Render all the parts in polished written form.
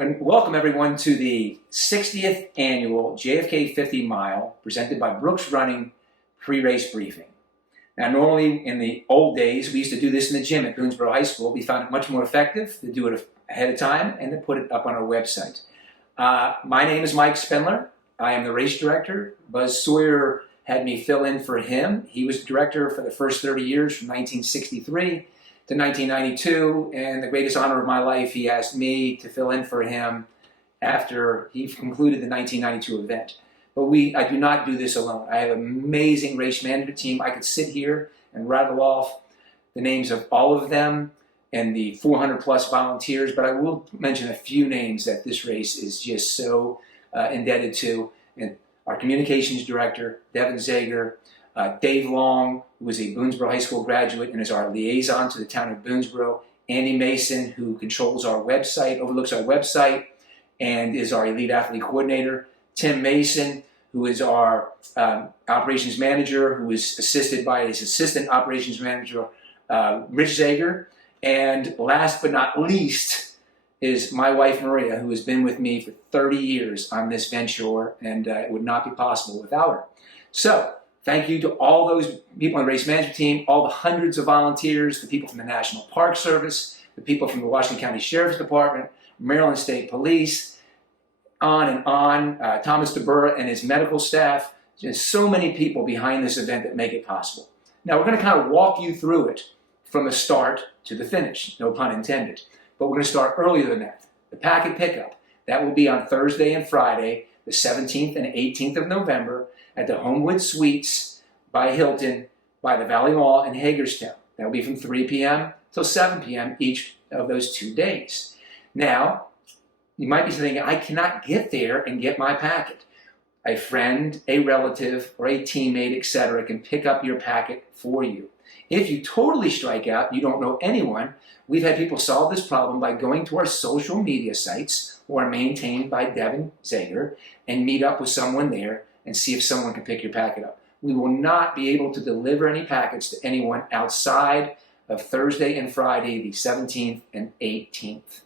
And welcome everyone to the 60th annual JFK 50 mile presented by Brooks Running pre-race briefing. Now normally in the old days we used to do this in the gym at Boonsboro High School. We found it much more effective to do it ahead of time and to put it up on our website. My name is Mike Spinnler. I am the race director. Buzz Sawyer had me fill in for him. He was director for the first 30 years from 1963 to 1992, and the greatest honor of my life, he asked me to fill in for him after he concluded the 1992 event. But I do not do this alone. I have an amazing race management team. I could sit here and rattle off the names of all of them and the 400 plus volunteers, but I will mention a few names that this race is just so indebted to. And our communications director, Devin Zager, Dave Long, who is a Boonsboro High School graduate and is our liaison to the town of Boonsboro. Andy Mason, who controls our website, overlooks our website, and is our elite athlete coordinator. Tim Mason, who is our operations manager, who is assisted by his assistant operations manager, Rich Zager. And last but not least is my wife, Maria, who has been with me for 30 years on this venture, and it would not be possible without her. So, thank you to all those people on the race management team, all the hundreds of volunteers, the people from the National Park Service, the people from the Washington County Sheriff's Department, Maryland State Police, on and on, Thomas DeBurra and his medical staff. There's so many people behind this event that make it possible. Now we're going to kind of walk you through it from the start to the finish, no pun intended. But we're going to start earlier than that. The packet pickup, that will be on Thursday and Friday, the 17th and 18th of November, at the Homewood Suites by Hilton by the Valley Mall in Hagerstown. That will be from 3 p.m. till 7 p.m. each of those 2 days. Now, you might be thinking, I cannot get there and get my packet. A friend, a relative, or a teammate, etc. can pick up your packet for you. If you totally strike out, you don't know anyone, we've had people solve this problem by going to our social media sites, who are maintained by Devin Zager, and meet up with someone there and see if someone can pick your packet up. We will not be able to deliver any packets to anyone outside of Thursday and Friday, the 17th and 18th.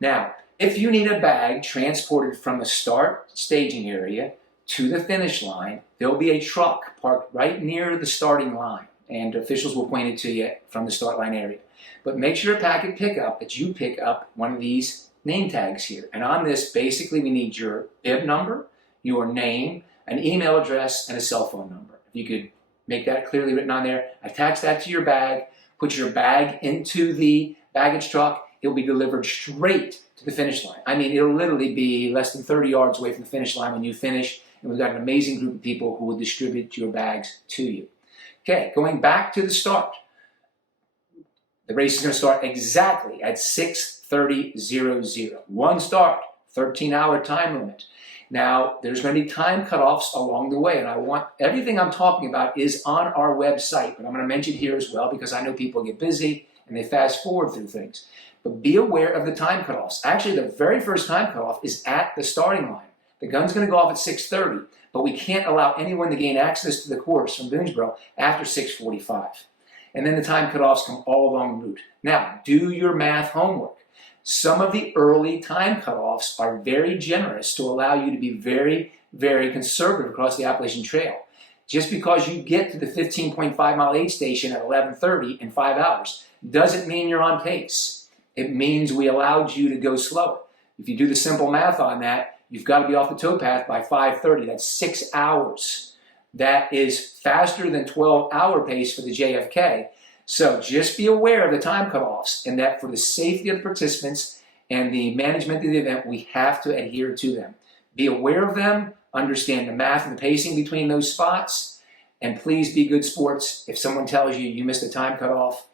Now, if you need a bag transported from the start staging area to the finish line, there'll be a truck parked right near the starting line, and officials will point it to you from the start line area. But make sure packet pickup that you pick up one of these name tags here. And on this, basically, we need your bib number, your name, an email address, and a cell phone number. If you could make that clearly written on there, attach that to your bag, put your bag into the baggage truck, it'll be delivered straight to the finish line. I mean, it'll literally be less than 30 yards away from the finish line when you finish, and we've got an amazing group of people who will distribute your bags to you. Okay, going back to the start. The race is going to start exactly at 6:30:00. One start, 13-hour time limit. Now, there's going to be time cutoffs along the way, and everything I'm talking about is on our website, but I'm going to mention here as well because I know people get busy and they fast forward through things. But be aware of the time cutoffs. Actually, the very first time cutoff is at the starting line. The gun's going to go off at 6:30, but we can't allow anyone to gain access to the course from Boonsboro after 6:45. And then the time cutoffs come all along the route. Now, do your math homework. Some of the early time cutoffs are very generous to allow you to be very, very conservative across the Appalachian Trail. Just because you get to the 15.5 mile aid station at 11:30 in 5 hours doesn't mean you're on pace. It means we allowed you to go slower. If you do the simple math on that, you've got to be off the towpath by 5:30. That's 6 hours. That is faster than 12-hour pace for the JFK. So just be aware of the time cutoffs, and that for the safety of the participants and the management of the event, we have to adhere to them. Be aware of them, understand the math and the pacing between those spots, and please be good sports. If someone tells you you missed the time cutoff,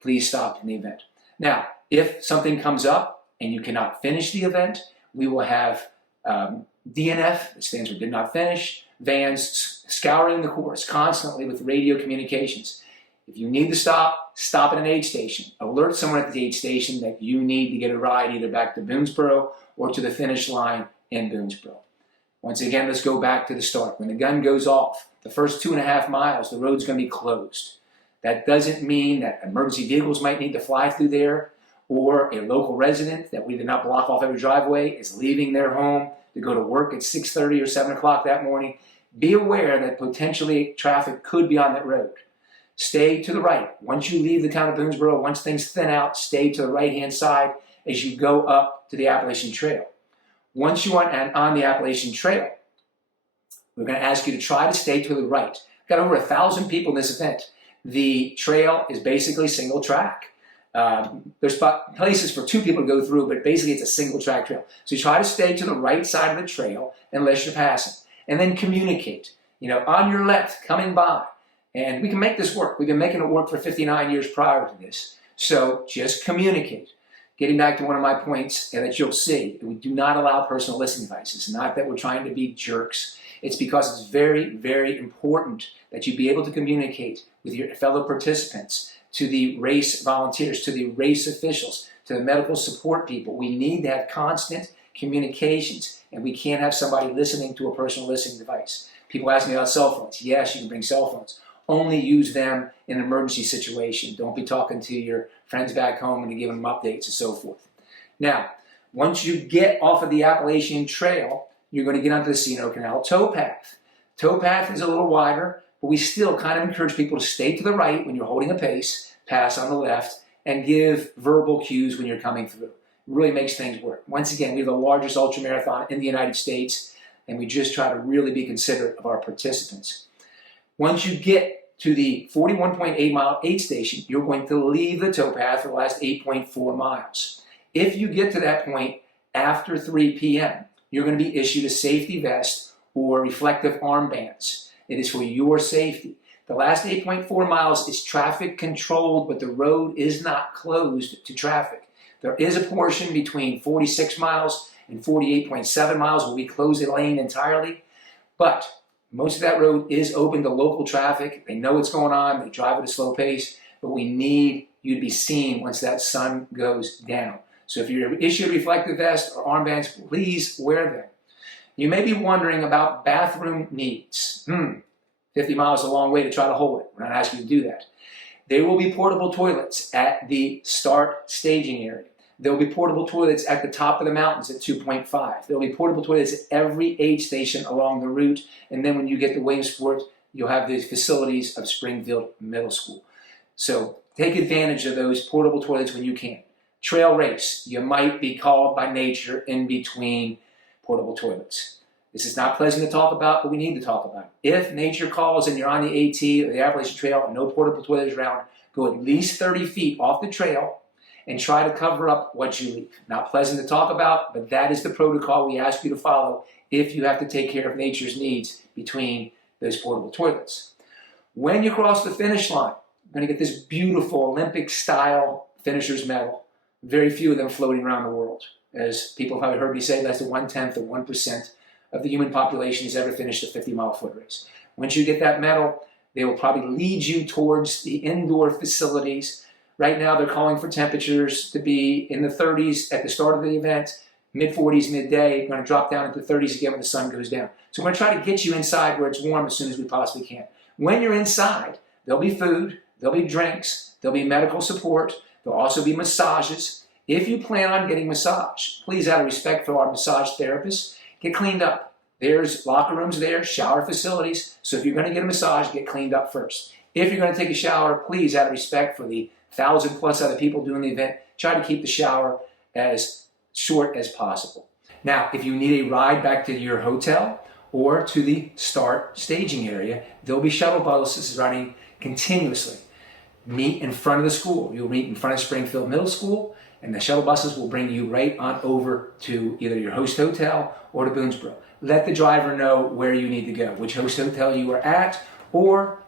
please stop in the event. Now, if something comes up and you cannot finish the event, we will have DNF, it stands for did not finish, vans scouring the course constantly with radio communications. If you need to stop, stop at an aid station. Alert someone at the aid station that you need to get a ride either back to Boonsboro or to the finish line in Boonsboro. Once again, let's go back to the start. When the gun goes off, the first 2.5 miles, the road's going to be closed. That doesn't mean that emergency vehicles might need to fly through there or a local resident that we did not block off every driveway is leaving their home to go to work at 6:30 or 7 o'clock that morning, be aware that potentially traffic could be on that road. Stay to the right. Once you leave the town of Boonsboro, once things thin out, stay to the right-hand side as you go up to the Appalachian Trail. Once you are on the Appalachian Trail, we're going to ask you to try to stay to the right. We've got over 1,000 people in this event. The trail is basically single track. There's places for 2 people to go through, but basically it's a single track trail. So you try to stay to the right side of the trail unless you're passing. And then communicate. On your left, coming by. And we can make this work. We've been making it work for 59 years prior to this. So just communicate. Getting back to one of my points that you'll see, we do not allow personal listening devices. Not that we're trying to be jerks. It's because it's very, very important that you be able to communicate with your fellow participants, to the race volunteers, to the race officials, to the medical support people. We need to have constant communications, and we can't have somebody listening to a personal listening device. People ask me about cell phones. Yes, you can bring cell phones. Only use them in an emergency situation. Don't be talking to your friends back home and giving them updates and so forth. Now, once you get off of the Appalachian Trail, you're going to get onto the C&O Canal Towpath. Towpath is a little wider, but we still kind of encourage people to stay to the right when you're holding a pace, pass on the left, and give verbal cues when you're coming through. It really makes things work. Once again, we have the largest ultramarathon in the United States, and we just try to really be considerate of our participants. Once you get to the 41.8 mile aid station, you're going to leave the towpath for the last 8.4 miles. If you get to that point after 3 p.m., you're going to be issued a safety vest or reflective armbands. It is for your safety. The last 8.4 miles is traffic controlled, but the road is not closed to traffic. There is a portion between 46 miles and 48.7 miles where we close the lane entirely, but most of that road is open to local traffic. They know what's going on. They drive at a slow pace, but we need you to be seen once that sun goes down. So if you're issued a reflective vest or armbands, please wear them. You may be wondering about bathroom needs. 50 miles is a long way to try to hold it. We're not asking you to do that. There will be portable toilets at the start staging area. There will be portable toilets at the top of the mountains at 2.5. There will be portable toilets at every aid station along the route. And then when you get to Williamsport, you'll have the facilities of Springfield Middle School. So take advantage of those portable toilets when you can. Trail race, you might be called by nature in between portable toilets. This is not pleasant to talk about, but we need to talk about it. If nature calls and you're on the AT or the Appalachian Trail and no portable toilets around, go at least 30 feet off the trail and try to cover up what you leave. Not pleasant to talk about, but that is the protocol we ask you to follow if you have to take care of nature's needs between those portable toilets. When you cross the finish line, you're going to get this beautiful Olympic-style finisher's medal. Very few of them floating around the world. As people have heard me say, less than 1/10 of 1% of the human population has ever finished a 50-mile foot race. Once you get that medal, they will probably lead you towards the indoor facilities. Right now, they're calling for temperatures to be in the 30s at the start of the event, mid-40s midday. We're going to drop down into the 30s again when the sun goes down. So we're going to try to get you inside where it's warm as soon as we possibly can. When you're inside, there'll be food, there'll be drinks, there'll be medical support, there'll also be massages. If you plan on getting massage, please, out of respect for our massage therapists, get cleaned up. There's locker rooms there, shower facilities. So if you're going to get a massage, get cleaned up first. If you're going to take a shower, please, out of respect for the 1,000+ other people doing the event, try to keep the shower as short as possible. Now, if you need a ride back to your hotel or to the start staging area, there'll be shuttle buses running continuously. Meet in front of the school. You'll meet in front of Springfield Middle School, and the shuttle buses will bring you right on over to either your host hotel or to Boonsboro. Let the driver know where you need to go, which host hotel you are at, or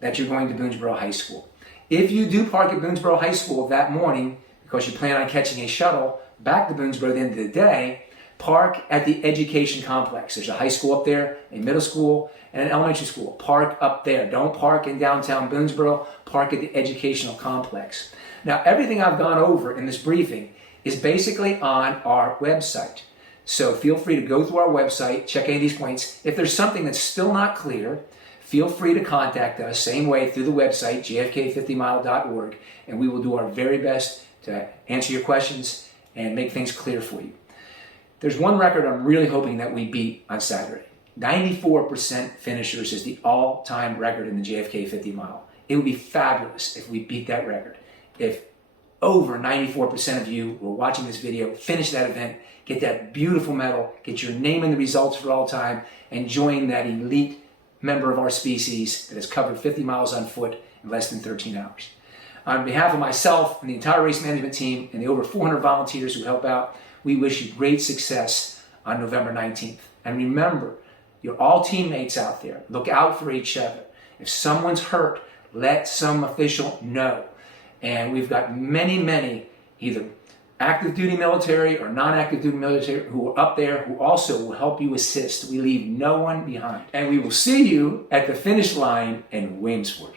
that you're going to Boonsboro High School. If you do park at Boonsboro High School that morning because you plan on catching a shuttle back to Boonsboro at the end of the day, park at the education complex. There's a high school up there, a middle school, and an elementary school. Park up there. Don't park in downtown Boonsboro. Park at the educational complex. Now, everything I've gone over in this briefing is basically on our website. So feel free to go through our website, check any of these points. If there's something that's still not clear, feel free to contact us, same way through the website, jfk50mile.org, and we will do our very best to answer your questions and make things clear for you. There's one record I'm really hoping that we beat on Saturday. 94% finishers is the all-time record in the JFK 50 mile. It would be fabulous if we beat that record. If over 94% of you who are watching this video finish that event, get that beautiful medal, get your name in the results for all time, and join that elite member of our species that has covered 50 miles on foot in less than 13 hours. On behalf of myself and the entire race management team and the over 400 volunteers who help out, we wish you great success on November 19th. And remember, you're all teammates out there. Look out for each other. If someone's hurt, let some official know. And we've got many, either active duty military or non-active duty military who are up there who also will help you assist. We leave no one behind. And we will see you at the finish line in Williamsport.